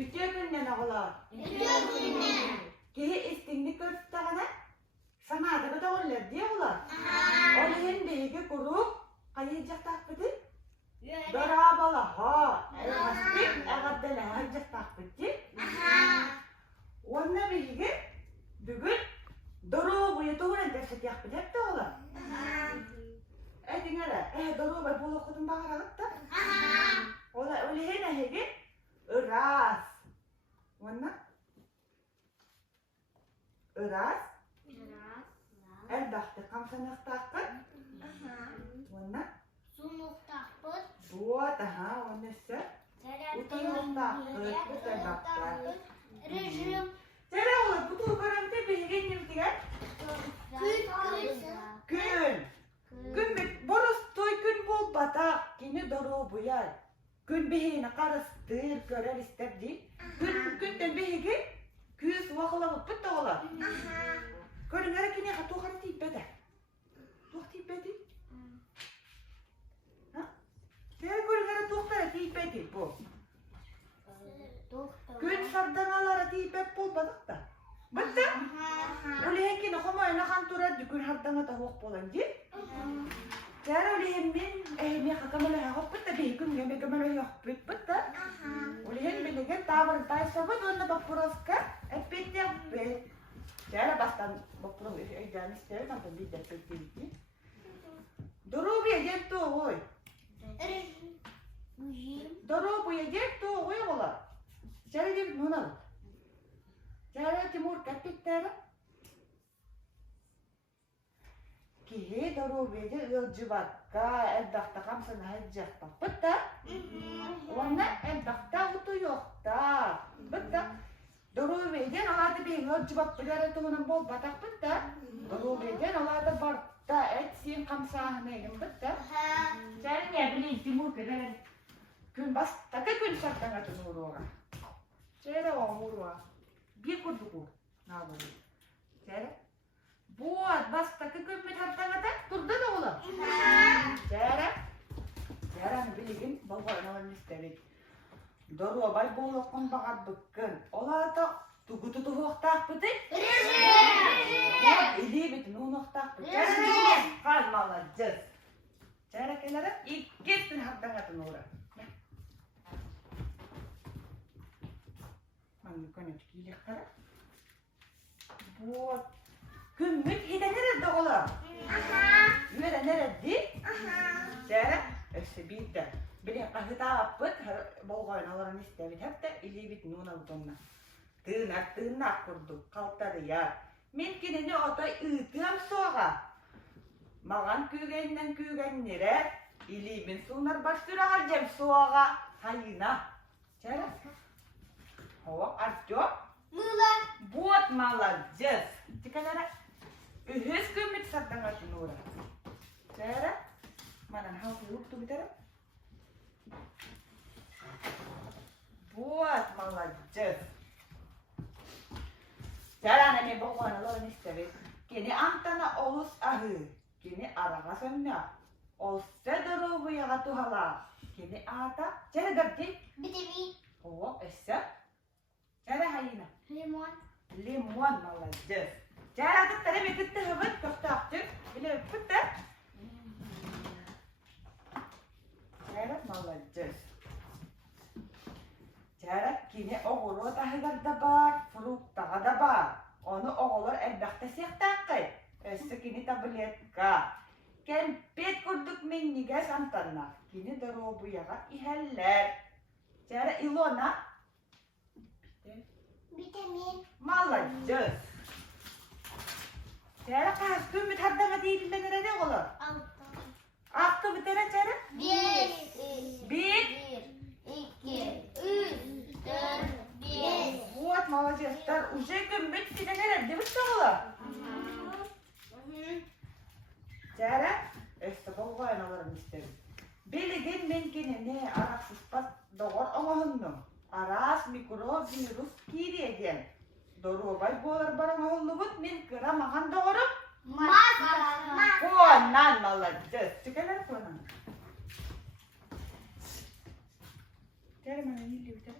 Ütü günden oğlan. Kehe istinlik körüttağına sanadı da olur diye oğlan. Olayın beyge kurup kayıcak takpıdı. Darabala ha. Elhastik ağabdala haycak takpıdı. Onna beyge bugün dorobuya doğran terset yakpıdı hep de oğlan. Dinle, dorobuya bol okudum bağıra gitti. Ola öyle hene hege ıraz. Onna ıraz. Elbette kamsanak takpıt. Onna buat aha onna se. Utanok takpıt. Utan takpıt. Sera ola butuh karamda beygen nimtigen. Gün. Gün bit boros toy gün bol batak. Kini dorobuya. Gün behine karastır görer ister değil. Günden behige küs vakıla bıt da ola. Görün ara kini hatu har tipede. Tuh tipede. Ha? Sera görün ara tuhtara tipede bu. Gün sardanalara tiped bol batak da. Bıttı? Ulihen kini komayna kantura gün hardana da hoq bolanji. Cara ulihen min mi kakamala hoq bıttı behikun gemi kamala hoq bıttı. Ulihen biligen tabar tay sabad onna bapuraska epet yapet. Cara bastan bapuros ejani ister kanto bidde petti. Dorobuya jetto oy. Dorobuya jetto oy ola. Cara dia nunal. Cara timur kapittara. Kihe dorobuya yolcubakka eldakta kamsana hajjakta. Bıtta? Onna eldakta utu yokta. Bıtta? Dorobuya alada bir yolcubak bilara tuğunan bol batak bıtta. Dorobuya alada barta etsin kamsahına egin bıtta. Cara ne bileyim timur kadar. Gün bas taka gün saktan atın uğruğa. Cara o uğruğa. Bir kurduku. Ne yapalım? Cara? Buat bas taka gün bir hattan atın turda da ola. Cara? Cara ne bileyim baba ne istedik. Doru bay bolokon bakar bıkkın. Ola da tugu hoq takpıdı. Ya ili bit nunoq takpıdı. Kalmalı cız. Cara kelere ikis bin hattan atın uğruğa. Bukan kili kara. Buat gümrük hide nerede ola? Yöre nerede? Cara, sebide. Bile kahta apıt, bolgoyun alaran istedik. Hep de ilibit nuna utonna. Tığnak kurduk, kaltadı ya. Menkini otay ıtıam soğa. Mağan kügenden nere? İlibin sunar baştıra alacağım soğa. Hayına. Cara. Oh, arjo. Mula. Buat malajız. Çıkalara. Ühes kümit sattan atın uğra. Cara. Manan hau yuktu bitara. Buat malajız. Cara nene bokona lo istevi. Kini antana olus ahı. Kini araga sönna. Olsa dorobu yagatu hala. Kini ata. Cara gabdi. Bitimi. Oh, essa. Cara hayina. Limon malajız. Cara tattara bitti habat kaftaktır. Bile bitti. Cara malajız. Cara kini oğulu tahıgar da var, frukta da var. Onu oğulur elbette siyahtakkı. Össü kini tabletka. Ken pet kurduk menniga santanna. Kini darobu yaga iheller. Cara ilona. vitamin Malajız. Cara kas kümit haddama değilinden nerede olur? 6 Aktı bir tane cara? 1 2 3 4 5 Buat malajızlar. Uje kümit sine nerede bitti olur? Cara? Este bolgoyun alırım isterim. Bilgin menkini ne araksız pas doğru oğahındım. Aras mikrovirüs kiregen. Doru bay bolar barang holubut min kira makan doğru. Konan malajız. Çıkalar konan. Cara mana ini lihat.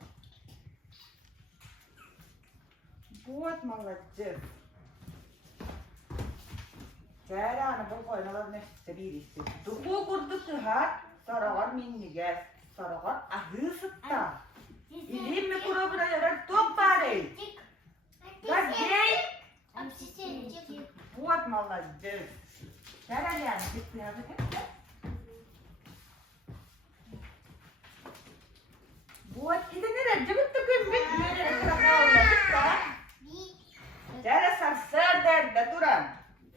Вот молодец. Kerana bu koynalar nefse birisi. Duhu kurdu sıhhat, sarıgar minniger, sarıgar ahı sıtta. İlim mi kuru bura yarar top bari. Gazgey. Вот молодец. Kerana yani bitti ya bakın. Вот itu nih raja betul kan betul ada serakau lah betul. Cara sarsar daturan.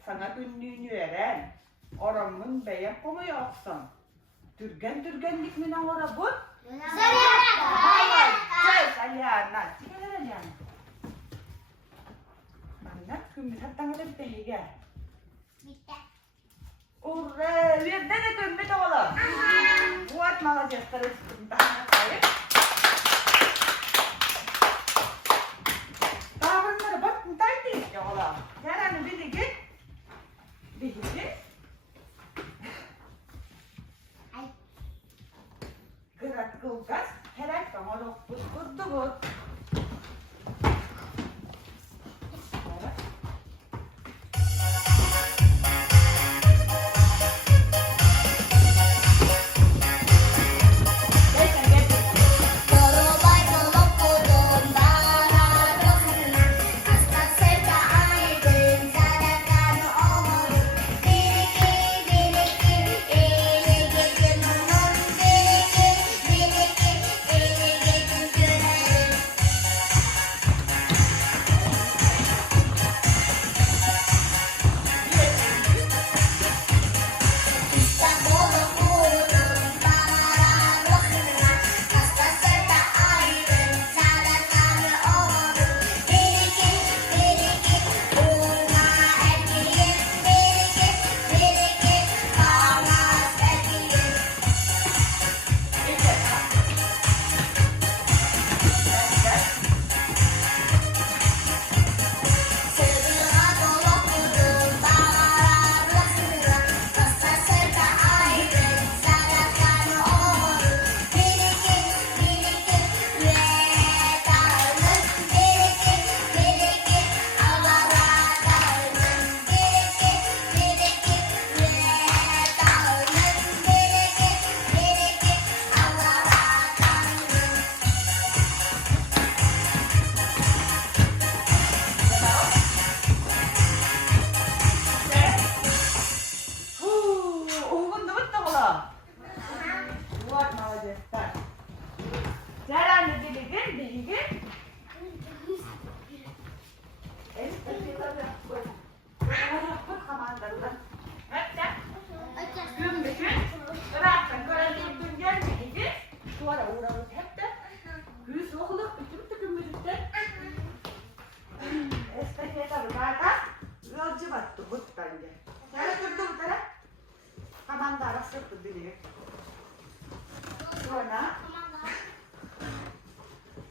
Sangat ünlü eren. Oranın beyan komu yoksan. Türgen dikmina ora bu. Salyana. Çıkar Salyana. Mana kümü hatta ada behiga. Urre, bir de kümü de ola. Buat malah terus entah kaya. Kavanlara bak entah değil ya ola. Yani bir de git. Bizi gerak kulkas herak kamu but. Buat malah jalan dikit.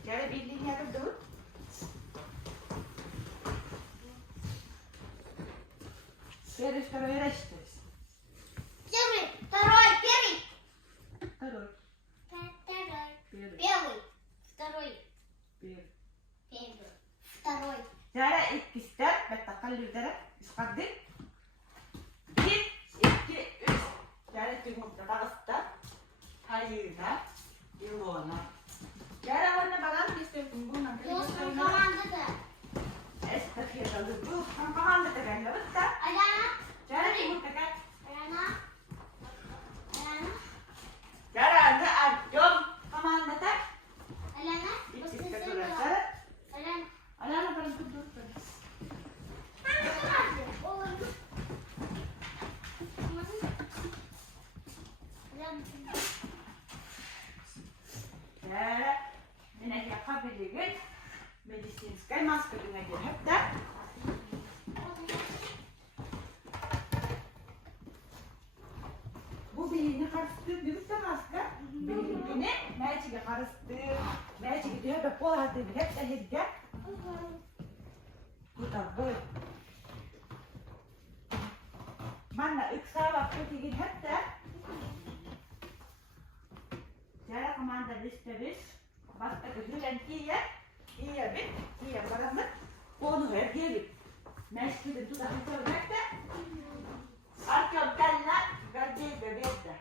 Jadi billingnya tuh dulu. Перец, второй речитесь. Второй. Второй. Первый. Второй. Первый. Второй. Cara ikisler, betakalliler, iskaddir. 1, 2, 3. Cara tümükte bağısta. Hayırna, yılona. Cara warna bagan istiyorsun bundan. Dostum komanda da. Estağfirullah. Bu kampanya da geldi. Betul. Alana. Cara tümükte kan. Alana. Cara ada adom kampanya da. Alana. İkisler duracak. Alana. Alana paling tutur. Cara ini ya kabeligen medisinskay maskeliğine gelip de bu birini karıştırıp yürütse maska birini mecige karıştırıp mecige diyor da pol hadi hep de hediye bu da böyle mana iksa vaktu tigin hep de cara komanda listebis basta kejulan iya bit iya baramut Onu her gelip. Meşgulü tutar söylemekte. Arka kalla gaddi bebekte.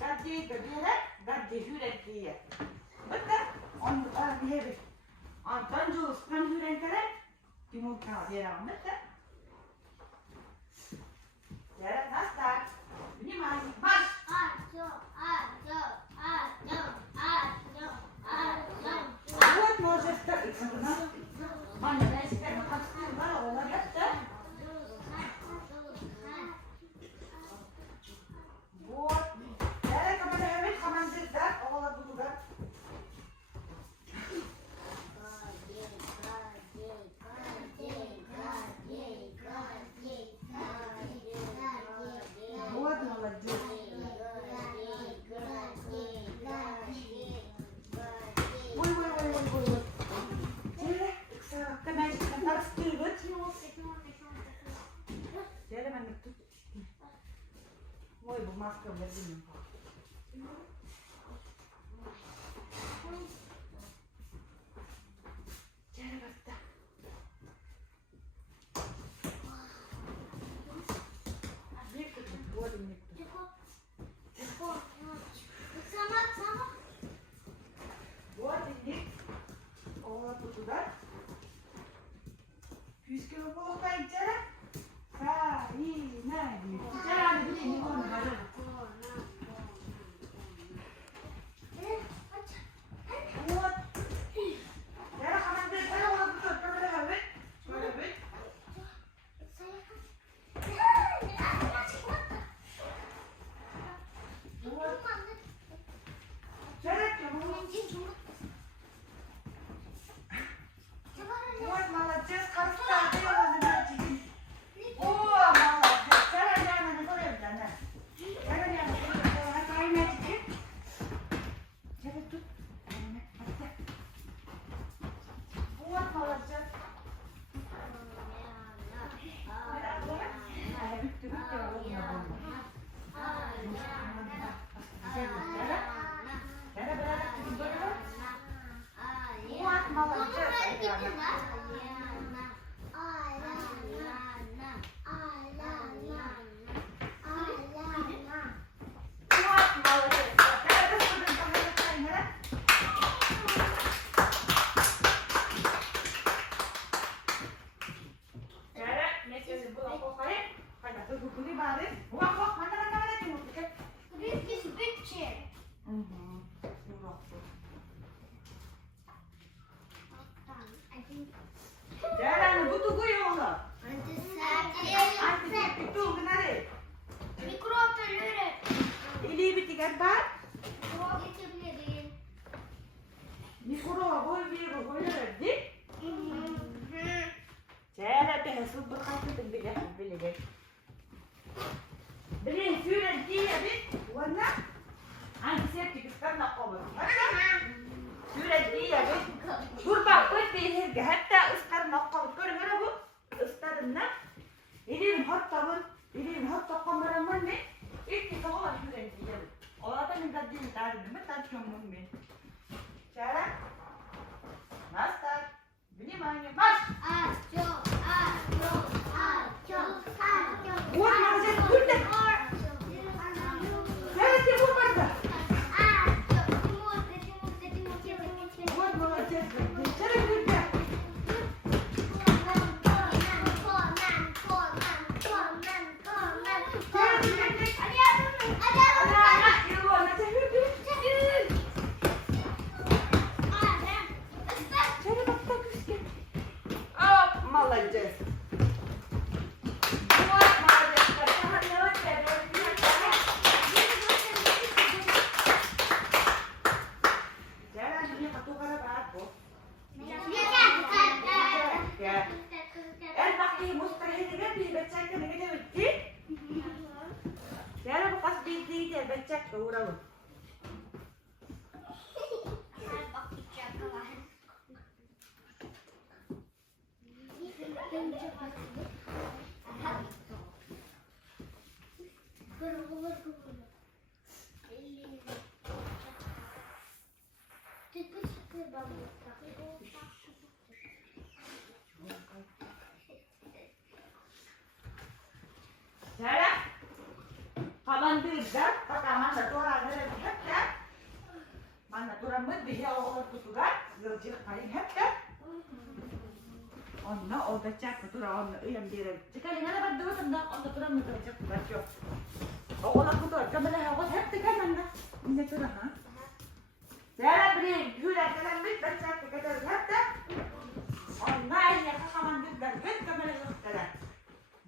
Gaddi bebeğe gaddi yürekliye. Bakın on hebi. Antan jus kan yüreklere timur kağıdıya bakın. Yara nastar. Ini mah mas. Buat Moses tak itu benar. Mana dah sekarang makan sekali mana orang kata. Buat. Yara kemana hebi kaman sedap orang dulu dah. Buat malah jus. Ой, бумажка в один. Червоста. Объект вот он. Вот иди. Вот туда. Puisque le bon pas été ça, il n'a dit. Ça, il dit non, non. Вот. Я команда я вот тут камера вид. Что вид? Вот. Жарко, вот молодец, красавчик. О, молодец. Жарко, не говори, да. Жарко, а кай мячик? Жарко тут. Вот молодец. Вот молодец. Jangan butuh gue ya Allah. Anti itu kenapa? Ini bitikan bat. Mikro boy biru boy lagi. Jangan deh super kasih tembik ya beli deh. Beli sudah dia bit warna. Anti siapa kita nak kau? Sudah dia bit. Kurba putih hatta ustad نقب كل هربو استرنا إلي نحط طبعا إلي نحط قمرة مني إنتي طبعا شو ده إنتي جل أولا تاني تدي نتعرف ما تدي يوم من شارع ماستر بني ماني ماش وين ما جت كل شارع تبو مرة وين ما جت شارع كل молодец. Вот молодец. Jangan dia ketukar apa? Ya. Pakai mustahil juga dibaca kan kita uji. Jangan bekas biji dia baca ke urang. Kaman dirdak, kaman da tora nere hep de. Mana tora mıddı ya oğlan kutugar, zırcık kayın hep de. Onna o da çak tora onna uyam direk. Çıkalım ana bak dur da onna tora mıddı çak bak yok. Oğlan kutugar kamera hava hep de kaman da. Ne tora ha? Zara bir hüler kalan bir ben çak kadar hep de. Onna ya kaman dirdak hep kamera yok da.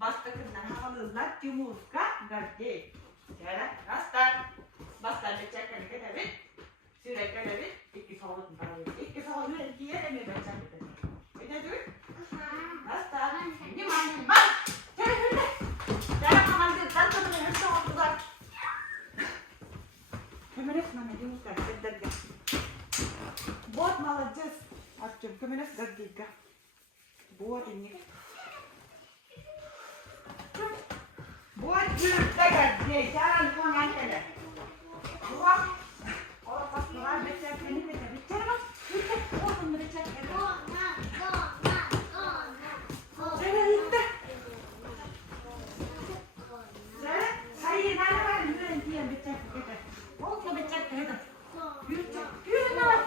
Basta kızdan havalızlar yumurka gardi. Zara nastar. Basta da çak kadar bir. Sürekli bir iki saat mı var? İki saat bir iki yere mi ben çak kadar? Ne diyor? Nastar. Ne mantık bak. Gel hülle. Zara kaman dirdak kamera hep saatler. Hemen esmane yumurka kadar. बहुत молодец, Артем, ты меня сгодится. Вот и нет. Вот yürütte geldi. Sen bunu anne. Bak. O paslar bir çekeni de bir çek bak. Yürütte. Oğlum bir çek. Sen yürütte. Sen hayır ne var yürüyen diye bir çek. Oğlum bir çek. Yürütte. Yürü ne var?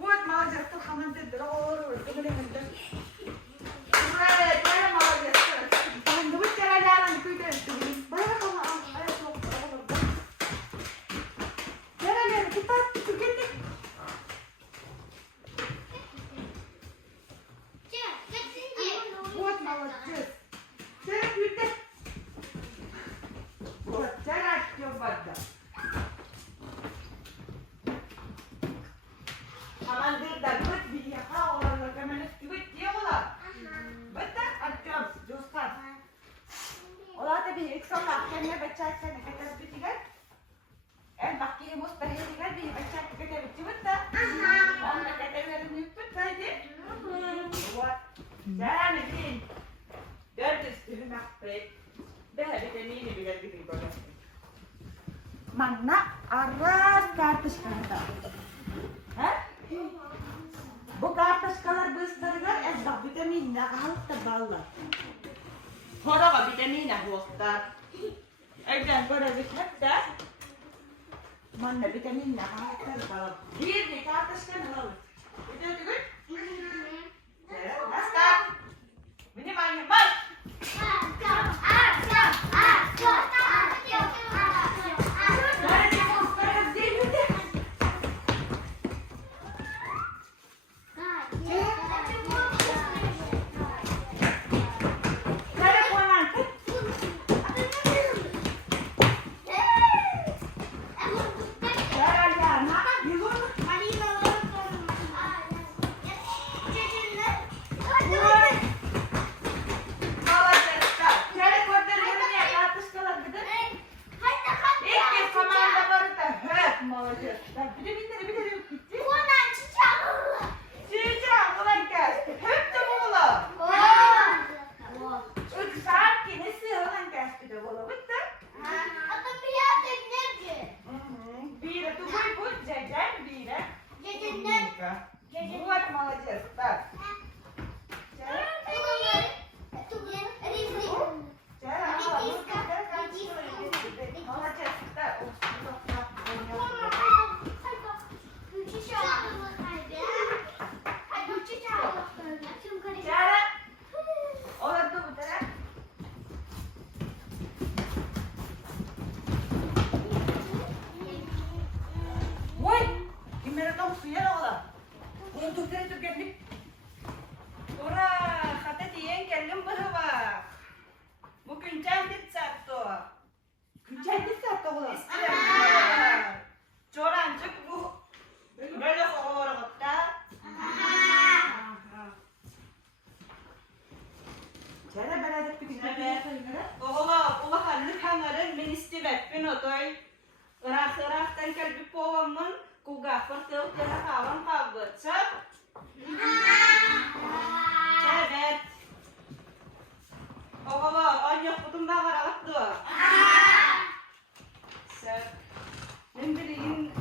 Вот молодец, ты командир, здорово, ты блин, да. Вот молодец. Sen yürüte. Вот, sen açtın bana. Aman bir de bıt bir yaka olanlar hemen bıt diyorlar. Bıt da açacağım dostlar. Ola tabii ilk sonra kendine bıçak sen ne kadar bitiyor. En bakkiye mustahil kadar bir bıçak kadar bitiyor da. Onda kadar verin bıt haydi. Вот. Sen ne Dördüstü mahvet. Daha vitamini bile gibi böyle. Mana aras kartışkada. Ha? Bu kartışkalar bıstırlar ezbak vitaminle hatta ballar. Horoga vitamine boğuşlar. Evden böyle bir hep de manna vitaminle hatta ballar. Bir kartışkan alır. Bir de düğün. Nasıl? Benim annem var. Вот молодец, так. Молодец, так. Ой, и मेरा तो सुया वाला. Untuk saya juga nih. Ora, kata dia yang kelem bahwa mungkin cantik satu. Cantik satu lah. Coran cek bu. Böyle orang kata. Cara beradik pikir. Oğla, ola halli kanarın ministi bet bin otoy. Irak Çak. Evet. Oğlum, anyak budum bağır ağıttı. Çak. Ben bileyim,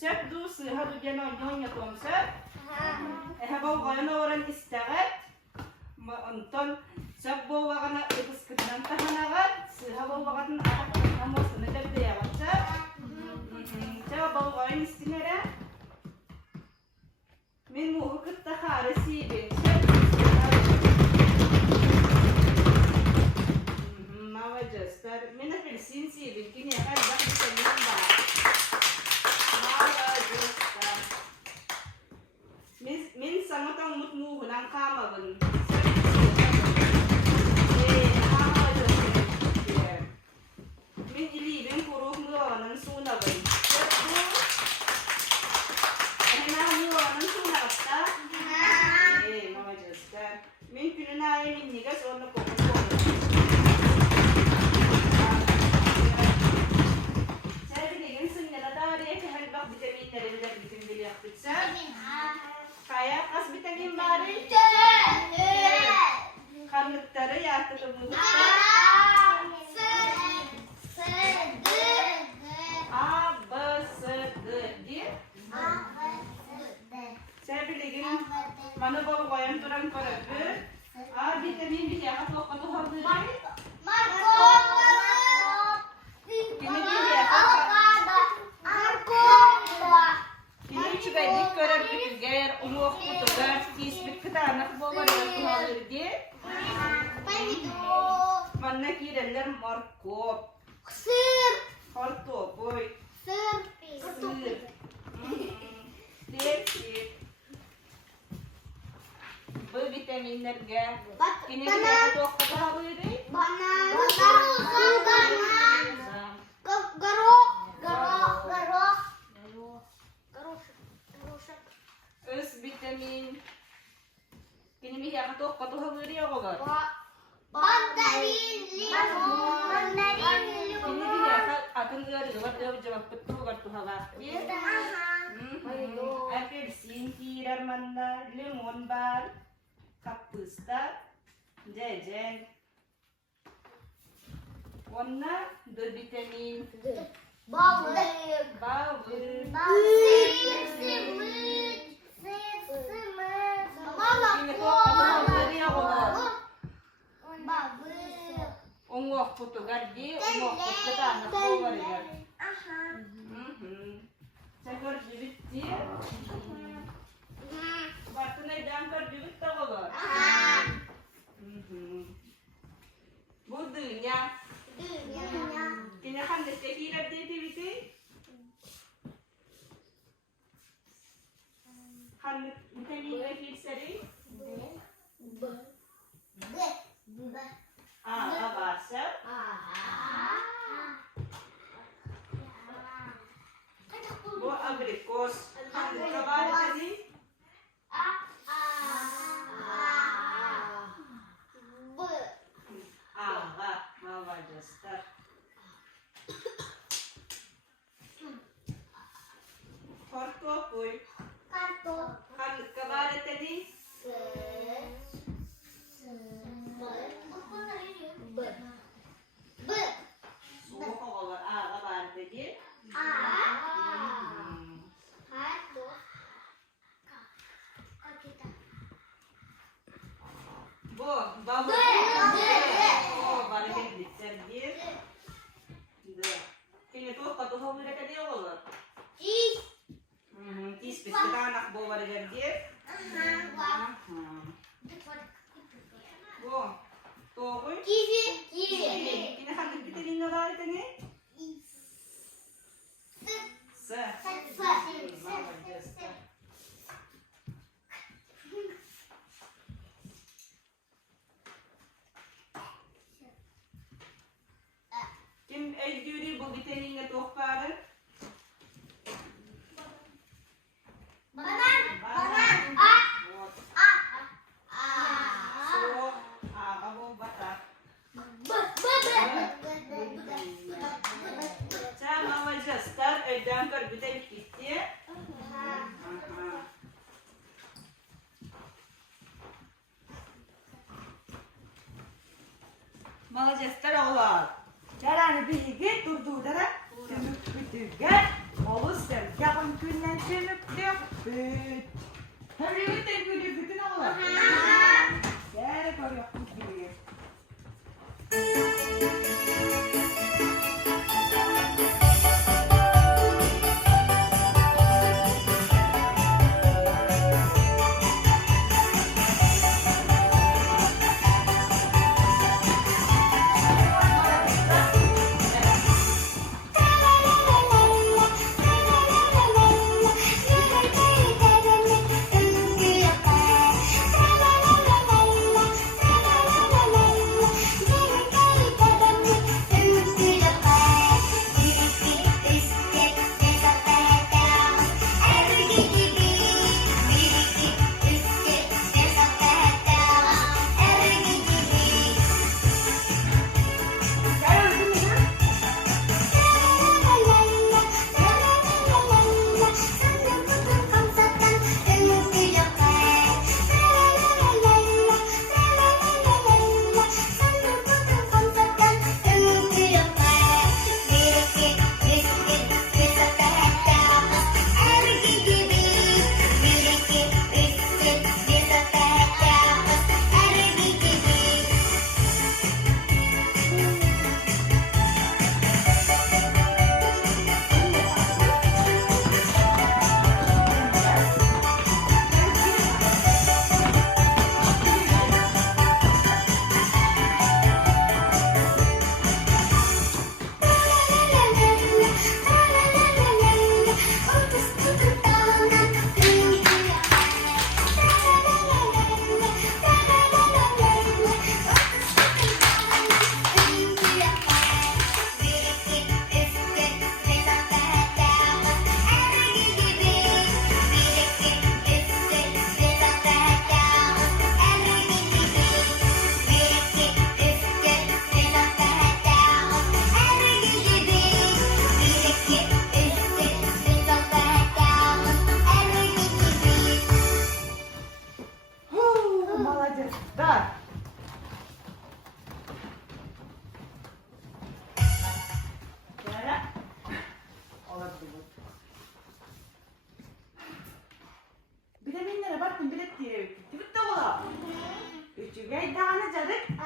çak du sıha du gene oynuyon yapalım çak. Hava oyunu oran isteğet. Ondan çak bu vakana öküz kıtnan tahanagat. Sıha bu vakatın ağıttı namosunu da beyagat çak. Çak bu oyun istinere. من موهقة تخار سيبين ما وجستر من الفلسين سيبين كني أخذ بحث سليم بعد ما وجستر من سمتا متنوه لان قام بن من إلي بن فروخ موانا سونا بن Min gününe ayın nigas onu kokun. Saya bilingin sunyala tawari ay kahal bak vitaminleri bilir bütün biliyak bitsa. Kaya kas vitamin bari. Kanlıkları yaktı tumlukta. A, B, S, D diye. Saya bilingin mana bawa koyan turang korabu. A vitamin bir yakat waktu tuh harus dari. Kini juga ini korar bikin gaya umur kutu gratis bikin anak bawa dari harus di. Mana kira ler markop. Harto boy. Bu vitaminlerge kini bir waktu harus di. Öz vitamin kini bir yakat waktu harus di apa gak? Kini bir yakat akan jawab betul waktu hava. Apel sintirar manda lemon bar kapusta jejen. Onna do vitamin bawul. Kini to apa hari apa gak? Ungwak putu gardi, ungwak putu anak bawa ya. Sekor jibit dia. Waktu naik dangkar jibit tahu gak? Budunya. Kini kan destehirat dia tibiti. Kan vitamin A seri. Bahasa. Bu agrikos. Kabar tadi. Mama Jester. Kartu apoy. Kabar tadi. Sumo ko kabar. Kabar tadi. Bu, babu. Oh, balikin ditser dia. Kini tuh katuh mereka dia loh. Tis kita anak bawa dari dia. Bu, tuh koi. Kini kan kita lina balik ni. Kim elduri bu vitamin nga tuh paren? Banan. So, kamu batak. Sama wajah start, dangkar vitamin kita. Malacesler oğlan. Yarani bilgi durdurdara tümük bütüge olursun. Yakın günden tümük diyor. Büt. Tabii bütün oğlan. Gel görüyor bu gibi. Молодец, да. Yara. Olabilir. Bir de binlere bak, bilet diye bitti ola. Üçü gay tane cadık,